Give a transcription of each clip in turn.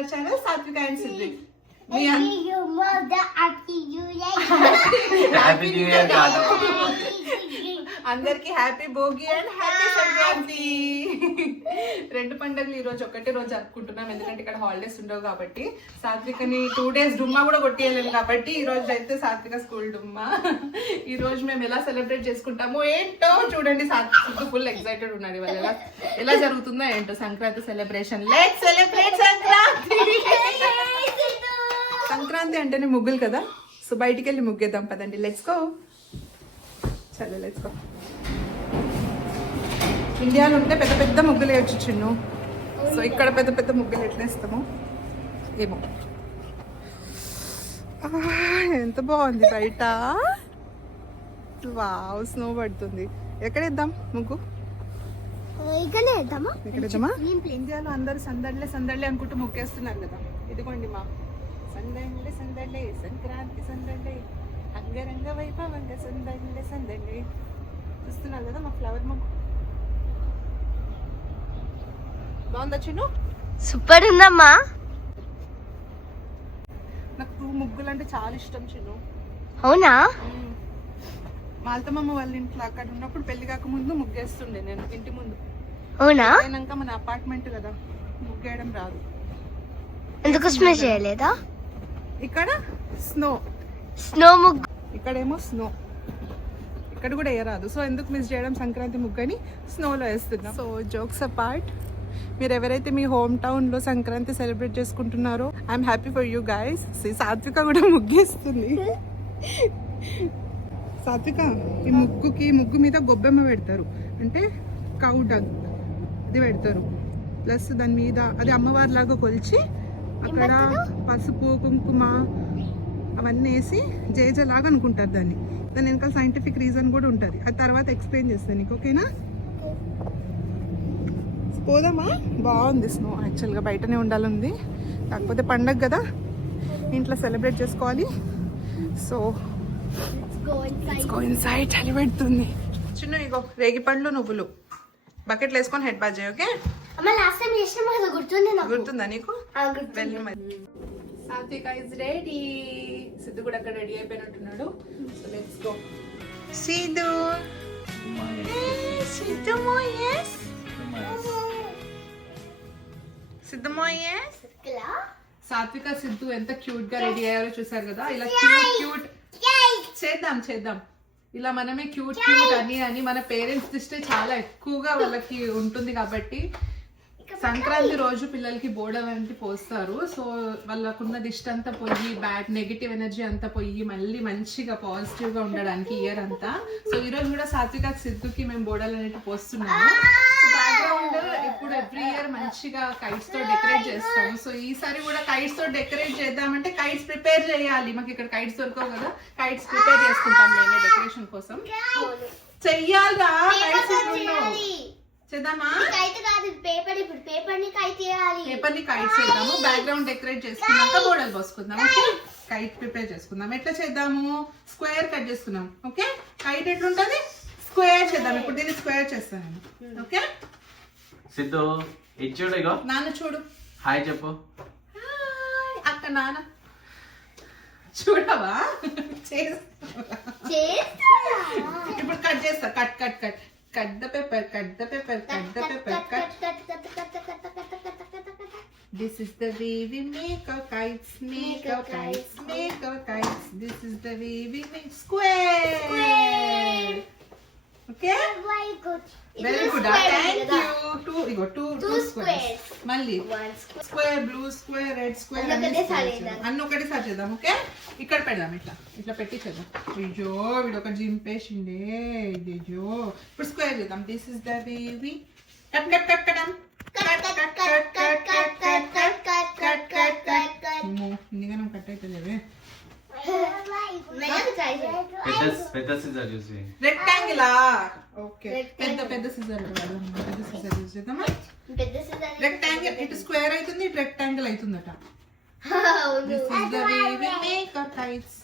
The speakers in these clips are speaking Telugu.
our channel Satvika and Siddik. Happy new year కాదు. అందరికి happy Bhogi and happy Sankranti. రెండు పండుగలు ఈ రోజు ఒకటే రోజు జరుపుకుంటున్నాం, ఎందుకంటే ఇక్కడ హాలిడేస్ ఉండవు కాబట్టి. సాత్వికని 2 days డుమ్మా కూడా కొట్టేయలేము కాబట్టి ఈ రోజు అయితే సాత్విక స్కూల్ డుమ్మా. ఈ రోజు మేము ఎలా సెలబ్రేట్ చేసుకుంటామో ఏంటో చూడండి. సాత్విక ఫుల్ ఎక్సైటెడ్ ఉన్నారు ఇవాళ ఎలా జరుగుతుందో ఏంటో Sankranti celebration. Let's celebrate Sankranti. Sankranti అంటేనే ముగ్గులు కదా, సో బయటికి వెళ్ళి ముగ్గేద్దాం పదండి. Let's go. చలో లెట్స్ గో. ఇండియాలో ఉంటే పెద్ద పెద్ద ముగ్గులు వేయచ్చు చిన్ను, సో ఇక్కడ పెద్ద పెద్ద ముగ్గులు ఎట్లా వేస్తాము ఏమో. ఎంత బాగుంది బయట. వావ్, స్నో పడుతుంది. ఎక్కడ వేద్దాం ముగ్గు? ఇక్కడ వేద్దామా? ఇండియాలో అందరూ సందడిలే సందడిలే అనుకుంటూ ముగ్గేస్తున్నారు కదా. ఇదిగోండి మా సందడిలే సందడిలే, సంక్రాంతి సందడిలే, అంగరంగ వైభవంగా సందడిలే సందడి. చూస్తున్నారు కదా మా ఫ్లవర్ ముగ్గు. బాగుందా చిన్ను? సూపర్ ఉందమ్మా. నాకు ముగ్గులు అంటే చాలా ఇష్టం చిన్ను. అవునా? మాల్తమ్మ వాళ్ళ ఇంట్లో అక్కడ ఉన్నప్పుడు పెళ్లి కాకముందు ముగ్గేస్తుండే నేను ఇంటి ముందు. అవునా? అయినాక మన అపార్ట్మెంట్ కదా, ముగ్గేయడం రాదు. ఎందుకు స్మెల్ చేయలేదా? ఇక్కడ స్నో ముగ్గు, ఇక్కడేమో స్నో, ఇక్కడ కూడా వేయరాదు. సో ఎందుకు మిస్ చేయడం సంక్రాంతి ముగ్గని స్నోలో వేస్తున్నాం. సో జోక్స్ అపార్ట్, మీరు ఎవరైతే మీ హోమ్ టౌన్లో సంక్రాంతి సెలబ్రేట్ చేసుకుంటున్నారో I'm happy for you guys. Satvika కూడా ముగ్గేస్తుంది. సాత్విక, ఈ ముగ్గు మీద గొబ్బెమ్మ పెడతారు, అంటే కౌ డగ్ అది పెడతారు. ప్లస్ దాని మీద అది అమ్మవారి లాగా కొలిచి అక్కడ పసుపు కుంకుమ అవన్నీ వేసి జేజలాగా అనుకుంటారు దాన్ని. దాని వెనకాల సైంటిఫిక్ రీజన్ కూడా ఉంటుంది, అది తర్వాత ఎక్స్ప్లెయిన్ చేస్తాను నీకు. ఓకేనా? పోదామా? బాగుంది స్నో. యాక్చువల్గా బయటనే ఉండాలంది, కాకపోతే పండగ కదా ఇంట్లో సెలబ్రేట్ చేసుకోవాలి. సో ఇన్సైడ్ చలి పెడుతుంది. చిన్న ఇగో రేగి పండ్లు నువ్వులు బకెట్లు వేసుకొని హెడ్ బాజ్ చేయి. ఓకే? గుర్తుందా నీకు? సాత్విక ఇస్ రెడీ. సిద్ధు కూడా అక్కడ రెడీ అయిపోయినట్టున్నాడు. So let's go. Siddhu Siddhu మోయస్ సిద్ధు మోయస్. సాత్విక సిద్ధు ఎంత క్యూట్ గా రెడీ అయ్యారో చూసారు కదా. ఇలా క్యూట్ చేద్దాం ఇలా మనమే క్యూట్ అని మన పేరెంట్స్ దృష్టి చాలా ఎక్కువగా వాళ్ళకి ఉంటుంది కాబట్టి సంక్రాంతి రోజు పిల్లలకి బోడవంటి పోస్తారు. సో వాళ్ళకున్న దిష్టి అంతా పోయి బ్యాడ్ నెగిటివ్ ఎనర్జీ అంతా పోయి మళ్ళీ మంచిగా పాజిటివ్ గా ఉండడానికి ఇయర్ అంతా. సో ఈ రోజు కూడా సాత్విక సిద్ధుకి మేము బోడలు అనేవి పోస్తున్నాము. సో బ్యాక్గ్రౌండ్ ఎప్పుడు ఎవ్రీ ఇయర్ మంచిగా కైట్స్ తో డెకరేట్ చేస్తాము. సో ఈసారి కూడా కైట్స్ తో డెకరేట్ చేద్దామంటే కైట్స్ ప్రిపేర్ చేయాలి. మాకు ఇక్కడ కైట్స్ దొరకవు కదా, కైట్స్ ప్రిపేర్ చేసుకుంటాం మేమే డెకరేషన్ కోసం. చెయ్యాలా? చేద్దామా? పేపర్ ని కైట్ చేద్దాము. బ్యాక్గ్రౌండ్ డెకరేట్ చేసుకున్నాక బోర్డర్ పోసుకుందాం. ఓకే? కైట్ ప్రిపేర్ చేసుకుందాం. ఎట్లా చేద్దాము? స్క్వేర్ కట్ చేసుకున్నాం. ఓకే? కైట్ ఎట్లుంటది? స్క్వేర్ చేద్దాం. ఇప్పుడు దీన్ని స్క్వేర్ చేస్తాను నేను. ఓకే? సిద్ధు ఇది చూడు, ఇగో నాన్న చూడు, హాయ్ చెప్పు. అక్క నాన్న చూడవా? ఇప్పుడు కట్ చేస్తా. Cut the pepper. This is the way we make our kites. This is the way we make square. Okay? Very good. Thank you. Two squares. Malli. Square, blue square, red square. అన్నీ ఒకటేసారి చేద్దాం. ఓకే? ఇక్కడ పెడదాం. ఇట్లా పెట్టి చేద్దాం. అయ్యో వీడు ఒక జింపేసిండే. అయ్యో ఇప్పుడు స్క్వేర్ చేద్దాం. This is the way we ఇందుకనం కట్ అవుతుందేవే. పెద్ద సిజర్ యూజ్ చేయి. రెక్టాంగిల్. ఓకే, పెద్ద సిజర్ యూజ్ చేద్దామా? రెక్టాంగిల్ ఇటు స్క్వేర్ అవుతుంది, ఇటు రెక్టాంగిల్ అవుతుందట. This is the way we make our kites.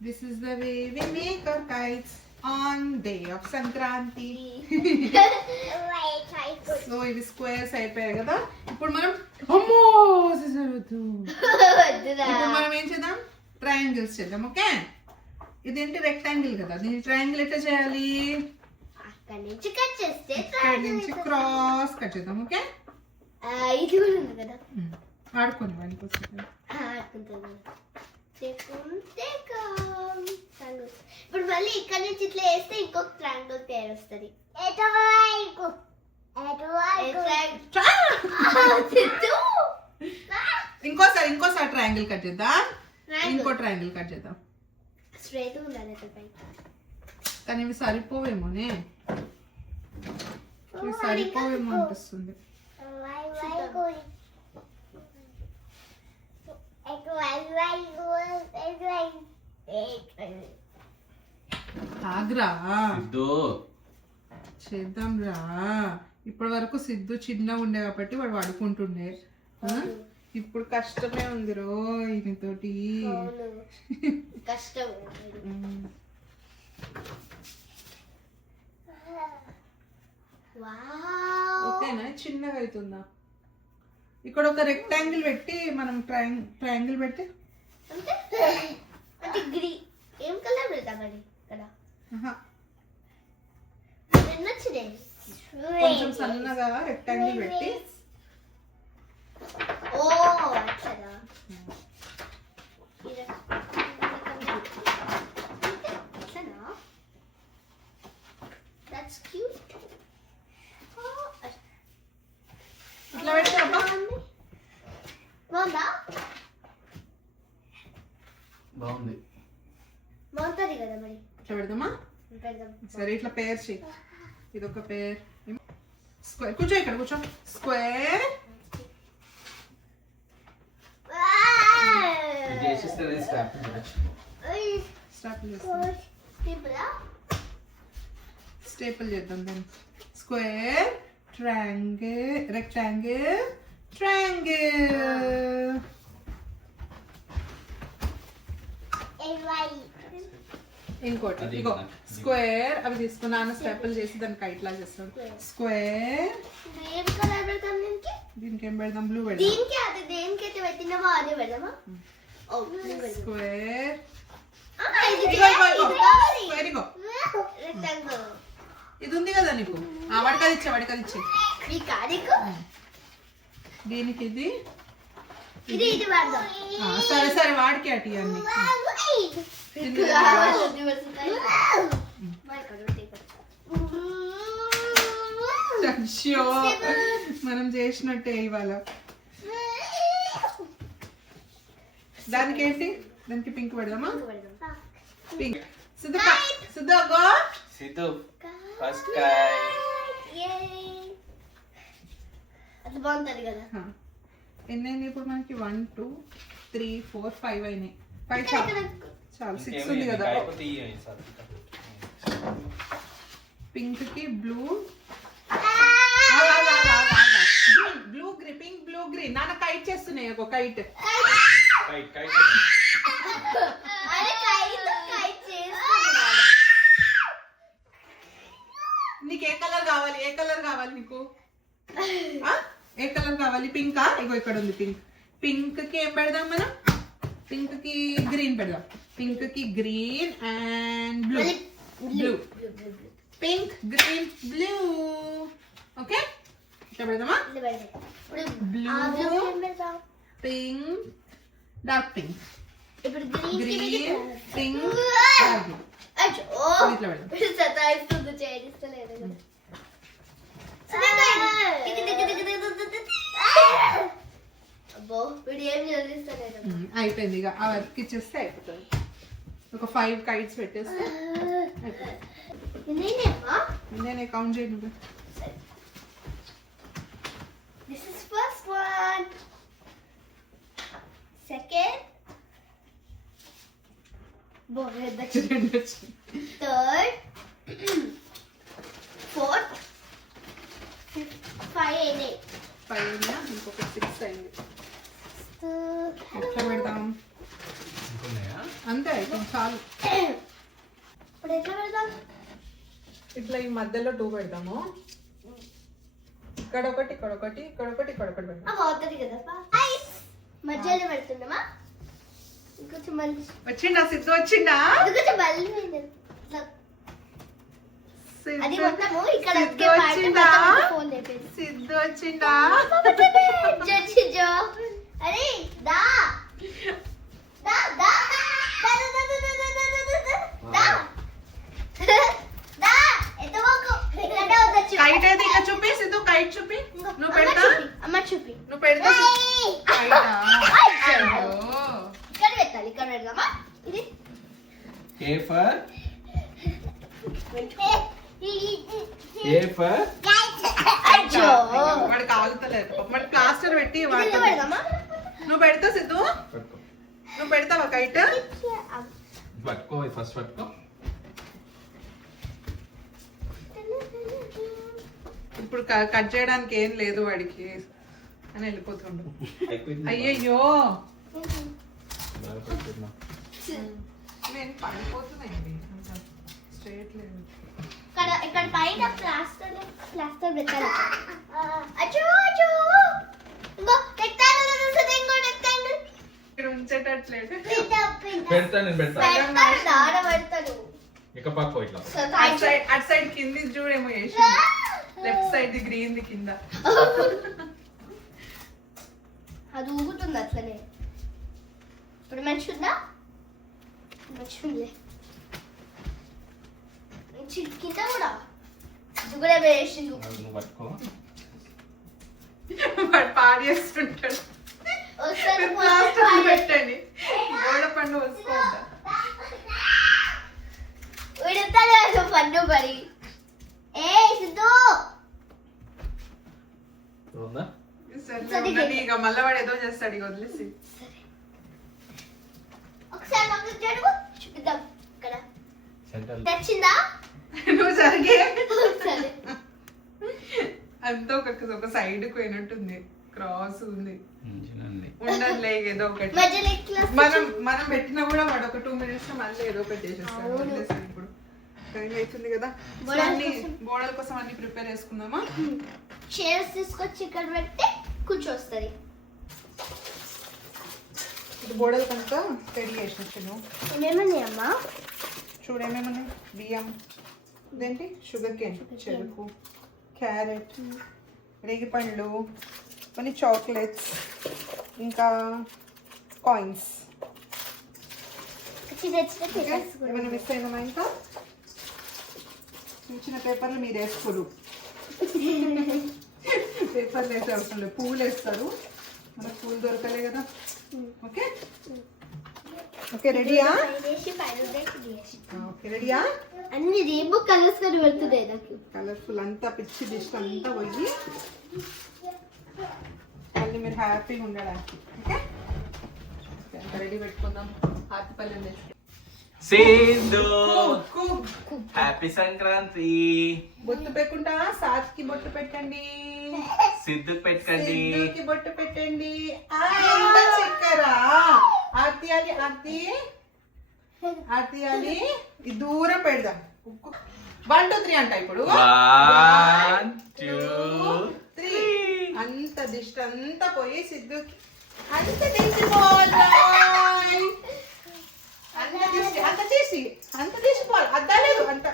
This is the way we make our kites. On day of Sankranti. So ఇవి స్క్వేర్స్ అయిపోయాయి కదా. ఇప్పుడు మనం అమ్మో వద్దు. ఇప్పుడు మనం ఏం చేద్దాం, ట్రయాంగిల్స్ చేద్దాం. ఓకే, ఇదేంటి రెక్టాంగిల్ కదా, దీన్ని ట్రయాంగిల్ ఎట్లా చేయాలి, అక్కడి నుంచి కట్ చేస్తే ఇక్కడ నుంచి క్రాస్ కట్ చేద్దాం. ఓకే, ఇది కూడా ఉంది కదా, ఆడుకోండి వానికోసం. ఇప్పుడు మళ్ళీ ఇక్కడ నుంచి ఇట్లా వేస్తే ఇంకొక ట్రయాంగిల్ పేరు వస్తుంది. ఇంకోసారి ట్రయాంగిల్ కట్ చేద్దాం. ఇంకో ట్రయాంగిల్ కట్ చేద్దాం. స్ట్రైట్ ఉండాలి కానీ ఇవి సరిపోవేమోనే, ఇవి సరిపోవేమో అనిపిస్తుంది. ఆగ్రా సిద్ధు చేద్దాం రా. ఇప్పటి వరకు సిద్ధు చిన్న ఉండే కాబట్టి వాడు పడుకుంటుండే. ఇప్పుడు కష్టమే ఉంది రో ఈయనతోటి. కష్టం. ఓకేనా, చిన్నగా అవుతుందా. ఇక్కడ ఒక రెక్టాంగిల్ పెట్టి మనం ట్రయాంగిల్ పెట్టి అంటే గ్రీన్ ఏం కలర్ పెడతామని ఇక్కడ వచ్చినాయి. కొంచెం సన్నగా రెక్టాంగిల్ పెట్టి. ఓ అట్లా దట్స్ క్యూట్. ఇట్లా పెడితే అబ్బా బాగుందా? బాగుంది. బాగుంటుంది కదా మరి. ఇట్లా పెడదామా? పెడదాం. సరే ఇట్లా పేర్ చెయ్యి. ఇదొక పేర్. స్క్వేర్ కూర్చో, ఇక్కడ కూర్చో. స్క్వేర్ ఇది చేసేస్తే స్టాప్ చేయొచ్చు. స్టేపుల్ చేద్దాం దాన్ని. Square, triangle, rectangle, triangle. ఇంకోటి ఇగో స్క్వేర్. అవి తీసుకున్నాను, స్టేపుల్ చేసి దాన్ని కైట్ లా చేస్తాను. స్క్వేర్. దీనికి ఏం పెడదాం, బ్లూ పెడదాం. స్క్వేర్. ఇది ఉంది కదా నీకు, వడకదిచ్చే. దీనికి ఇది. సరే సరే వాడికి అటు అన్ని. మనం చేసినట్టే ఇవాళ. దానికి ఏంటి, దానికి పింక్ పెడదామా? పింక్. సిద్ధు సిద్ధు ఫస్ట్ కాయ్. అది బాగుంటుంది కదా. ఎన్ని అయినాయి ఇప్పుడు మనకి? 1 2 3 4 5 అయినాయి. 5 చాలు. 6 ఉంది కదా. పింక్ కి blue, blue green, pink blue green. నాన్న కైట్ చేస్తున్నాయి. ఒక కైట్. నీకు ఏ కలర్ కావాలి? ఏ కలర్ కావాలి నీకు? ఏ కలర్ కావాలి? పింకా? ఇగో ఇక్కడ ఉంది పింక్. పింక్ కి ఏం పెడదాం మనం? పింక్ కి గ్రీన్ పెడదాం. పింక్ కి green and blue. Blue, pink, green, blue. Okay, ఇట్లా పెడదామా? Blue, pink, dark pink, green, pink, dark blue. ఇట్లా పెడదాం. అయిపోయింది. ఇక ఆ వర్క్ ఇచ్చేస్తే అయిపోతుంది. ఒక 5 కైట్స్ పెట్టేస్తే నేనే కౌంట్ చేయండి. This is first one. Second. Third. Fourth. Fifth. 5 అయినాయి. 5 అయినా ఇంకొక 6 అయింది. ఎట్లా పెడదాం? అంతే అయిపోయింది, చాలు. ఇప్పుడు ఎట్లా పెడదాం? ఇట్లా ఈ మధ్యలో 2 పెడతాము. ఇక్కడ ఒకటి పెడతాం. అవుతుంది కదా మధ్యలో పెడుతున్నామా ఇంకొంచెం మళ్ళీ వచ్చిండా సిద్ధు వచ్చిండా? కొంచెం మళ్ళీ అది మొత్తము ఇక్కడ సిద్ధు వచ్చిండా? ఫోన్ లేపేది సిద్ధు వచ్చిండా? జో అరే దా దా దా దా దా దా దా దా దా ఎత్తవకు ఇక్కడ వచ్చి కైట్ ఏది ఇక చూపి సిద్ధు కైట్ చూపి. నువ్వు పెడతా? అమ్మ చూపి నువ్వు పెడతా? కైటా? అయ్యో. ఇక్కడ పెట్టాలి ఇక్కడ పెడదామా ఇది A for అయ్యో వాడికి ఆగుతలేదు. వాడి ప్లాస్టర్ పెట్టి ఇది వాడుతుంది. పెడదామా నువ్వు పెడతా సిద్ధు? నువ్వు పెడతావా కైట్? పట్టుకో ఫస్ట్ పట్టుకో. ఇప్పుడు కట్ చేయడానికి ఏం లేదు వాడికి అని వెళ్ళిపోతుండు. అయిపోయింది. అయ్యయ్యో బాగా పట్టుకున్నా. నేను పడిపోతున్నాయండి స్ట్రేట్ లేదు. ఇక్కడ పైన ప్లాస్టర్ పెట్టాలి అచ్చో అచ్చో ఇంకో రెక్టాంగిల్ వస్తుంది ఇంకో రెక్టాంగిల్ ఇక్కడ ఉంచేటట్లేదు. పెడతా నేను పెడతా. పెడతాడు ఇక పక్కో ఇట్లా. అటు సైడ్ కింది చూడేమో వేసి left side the green the కింద. అది ఊగుతుంది అట్లనే ఇప్పుడు మంచి ఉందా మంచి ఉందిలే కింద కూడా ఇది కూడా వేసిండు అది నువ్వు పట్టుకో. వాడు పాడేస్తుంటాడు. ఒకసారి ప్లాస్టర్ పెట్టండి. గోడ పండు వస్తుంటా. ఉడతాడు పన్ను మరి ఏ సిద్ధు ఉందా? సరే ఉండని, ఇక మళ్ళీ వాడు ఏదో చేస్తాడు. ఇక వదిలేసి ఒకసారి మాకు జరుగు చూపిద్దాం ఇక్కడ సెంటర్ తెచ్చిందా నువ్వు జరిగే సరే అంతా ఒక సైడ్ పోయినట్టుంది. క్రాస్ ఉంది. మంచిగా ఉంది. ఉండదులే ఏదో ఒకటి. మధ్యలో ఇట్లా మనం పెట్టినా కూడా వాడు ఒక 2 minutes లో మళ్ళీ ఏదో ఒకటి చేసేస్తాడు. అవును. వదిలేసి ఇప్పుడు టైం అవుతుంది కదా. సో బోడల అన్ని కోసం. బోడల కోసం అన్ని ప్రిపేర్ చేసుకుందామా? చైర్స్ తీసుకొచ్చి ఇక్కడ పెడితే కూర్చొస్తుంది ఇది బోడల కనుక రెడీ చేసేసాను. ఏమని అమ్మా చూడేమేమన్నాయి. బియ్యం, ఇదేంటి షుగర్ కేన్, చెరుకు, క్యారెట్, రేగిపండ్లు, కొన్ని చాక్లెట్స్, ఇంకా కాయిన్స్. చిన్న చిన్న పేపర్స్ కూడా ఏమైనా మిస్ అయినామా? ఇంకా చిన్న చిన్న పేపర్లు మీరు వేసుకోరు. పేపర్లు వేసే అవసరం లేదు. పువ్వులు వేస్తారు. మనకు పువ్వులు దొరకలే కదా. ఓకే ఓకే రెడీయా? వేసి పైన వేసి ఓకే రెడీయా? అన్ని రెయిన్బో కలర్స్ కూడా పెడుతున్నాయి నాకు కలర్ఫుల్ అంతా పిచ్చి దిష్టి అంతా పోయి మళ్ళీ మీరు హ్యాపీగా ఉండడానికి. ఓకే అంతా రెడీ పెట్టుకుందాం. హాతిపల్లెం తెచ్చుకో. సిద్ధు కుక్. హ్యాపీ సంక్రాంతి. బొట్టు పెట్టుకుంటా. సాత్కి బొట్టు పెట్టండి. సిద్ధు పెట్టండి. సిద్ధుకి బొట్టు పెట్టండి. ఇంత చక్కెర. ఆర్తి ali ఆర్తి ఆర్తి ali ఈ దూరం పెడదాం. 1 2 3 అంట ఇప్పుడు. 1 2 3. అంత దిష్టి అంతా పోయి సిద్ధుకి అంత తీసిపోవాలి. అంత తీసిపోవాలి. అద్దలేదు అంత.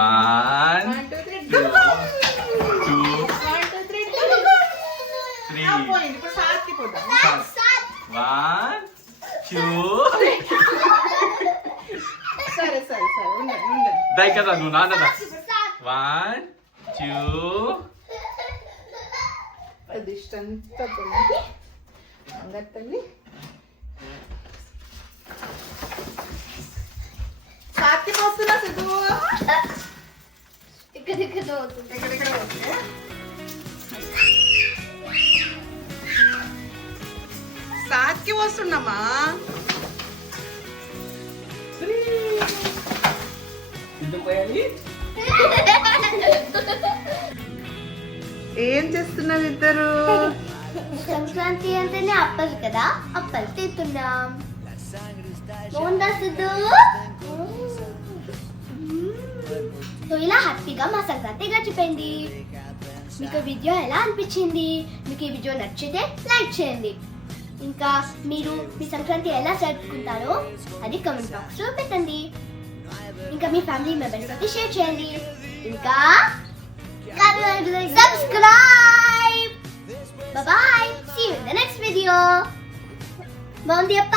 1 2 3. పోయింది. ఇప్పుడు సాత్కి పోతాం. 1 2. సరే ఉండండి. దై కదా నువ్వు నాన్నదా. 1 2. దిష్టి అంతా పోయింది. అందరితండి సాత్కి పోస్తున్నా సిద్ధు. ఇక్కడ అవుతుంది ఎక్కడెక్కడ పోతుంది. సాత్కి వస్తున్నామా? ఎందుకు పోయాలి? ఏం చేస్తున్నారు ఇద్దరు? సంక్రాంతి అంటేనే అప్పలు కదా, అప్పలు తింటున్నాం. బాగుందా సిద్ధు? సో ఇలా హ్యాపీగా మా సంక్రాంతి గడిచిపోయింది. మీకు ఈ వీడియో ఎలా అనిపించింది? మీకు ఈ వీడియో నచ్చితే లైక్ చేయండి. ఇంకా మీరు మీ సంక్రాంతి ఎలా జరుపుకుంటారో అది కామెంట్ బాక్స్ లో పెట్టండి. ఇంకా మీ ఫ్యామిలీ మెంబర్స్ తోటి షేర్ చేయండి. ఇంకా subscribe. Bye bye. See you in the next video. బాగుంది అప్ప.